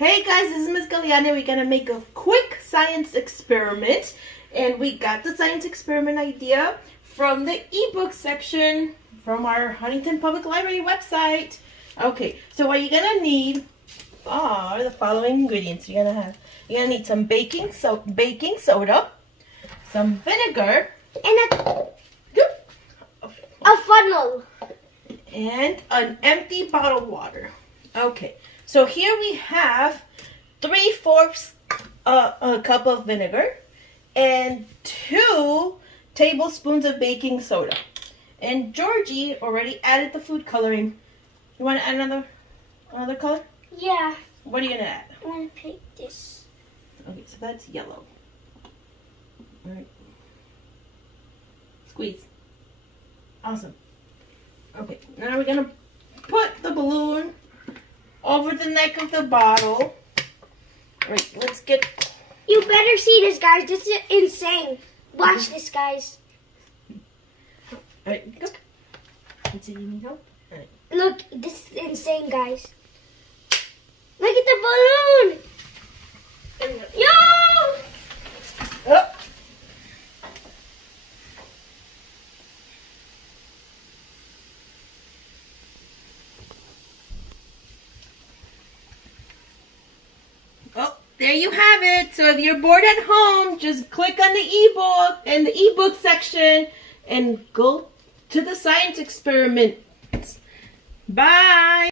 Hey guys, this is Miss Galiana. We're gonna make a quick science experiment, and we got the science experiment idea from the ebook section from our Huntington Public Library website. Okay, so what you're gonna need are the following ingredients. You're gonna need some baking soda, some vinegar, And a funnel. and an empty bottle of water. Okay, so here we have 3/4 a cup of vinegar and 2 tablespoons of baking soda. And Georgie already added the food coloring. You want to add another color? Yeah. What are you gonna add? I want to pick this. Okay, so that's yellow. All right. Squeeze. Awesome. Okay, now we're gonna put the balloon over the neck of the bottle. All right, let's get. You better see this, guys. This is insane. Watch this, guys. All right, go. Let's see, you need help? All right. Look, this is insane, guys. Look at the balloon. Yo! Oh. Oh, there you have it. So if you're bored at home, just click on the ebook in the ebook section and go to the science experiment. Bye.